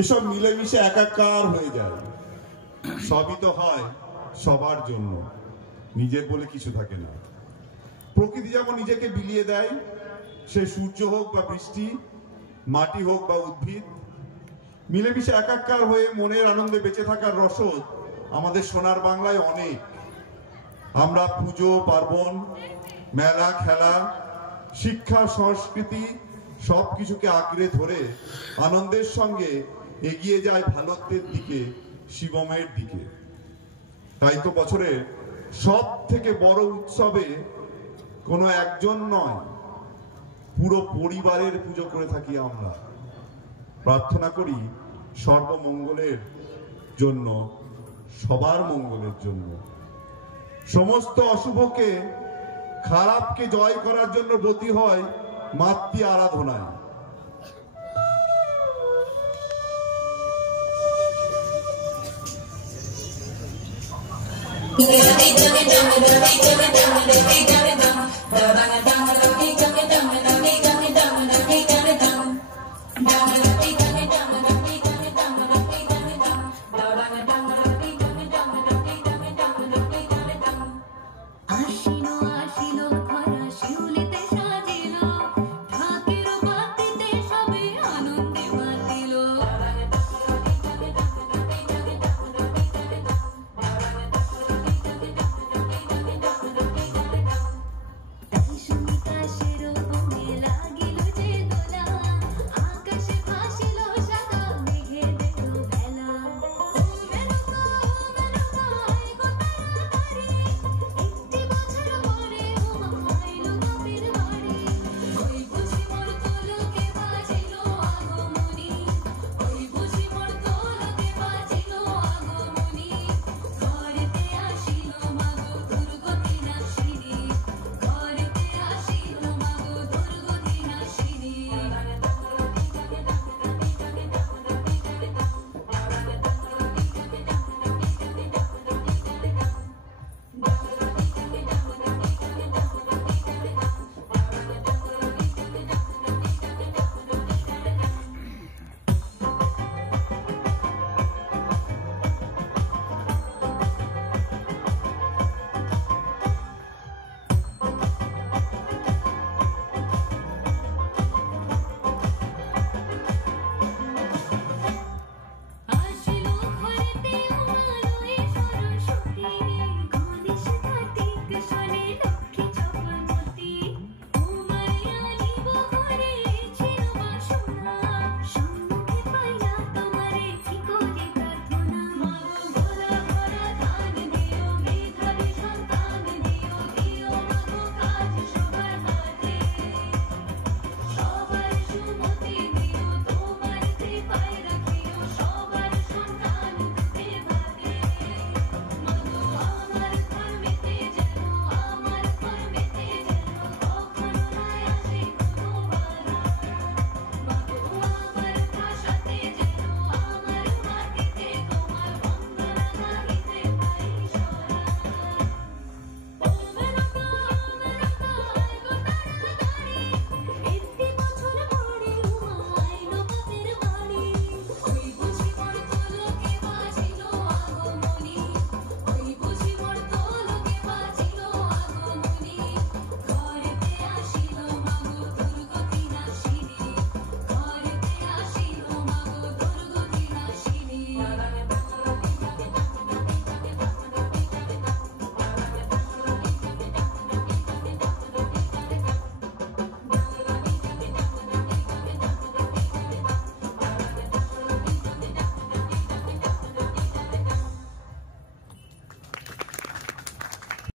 এসব মিলেমিশে একাকার হয়ে যায়। সবই তো হয় সবার জন্য, নিজের বলে কিছু থাকে না। প্রকৃতি যেমন নিজেকে বিলিয়ে দেয়, সে সূর্য হোক বা বৃষ্টি, মাটি হোক বা উদ্ভিদ, মিলেমিশে একাকার হয়ে মনের আনন্দে বেঁচে থাকার রসদ আমাদের সোনার বাংলায় অনেক। আমরা পুজো পার্বণ, মেলা খেলা, শিক্ষা সংস্কৃতি সবকিছুকে আঁকড়ে ধরে আনন্দের সঙ্গে এগিয়ে যায় ভালোত্বের দিকে, শিবমের দিকে। তাই তো বছরে সব থেকে বড় উৎসবে কোনো একজন নয়, পুরো পরিবারের পুজো করে থাকি আমরা। প্রার্থনা করি সর্বমঙ্গলের জন্য, সবার মঙ্গলের জন্য। সমস্ত অশুভকে, খারাপকে জয় করার জন্য ব্রতী হয় মাতৃ আরাধনায়। Dum dum dum dum dum dum dum dum dum.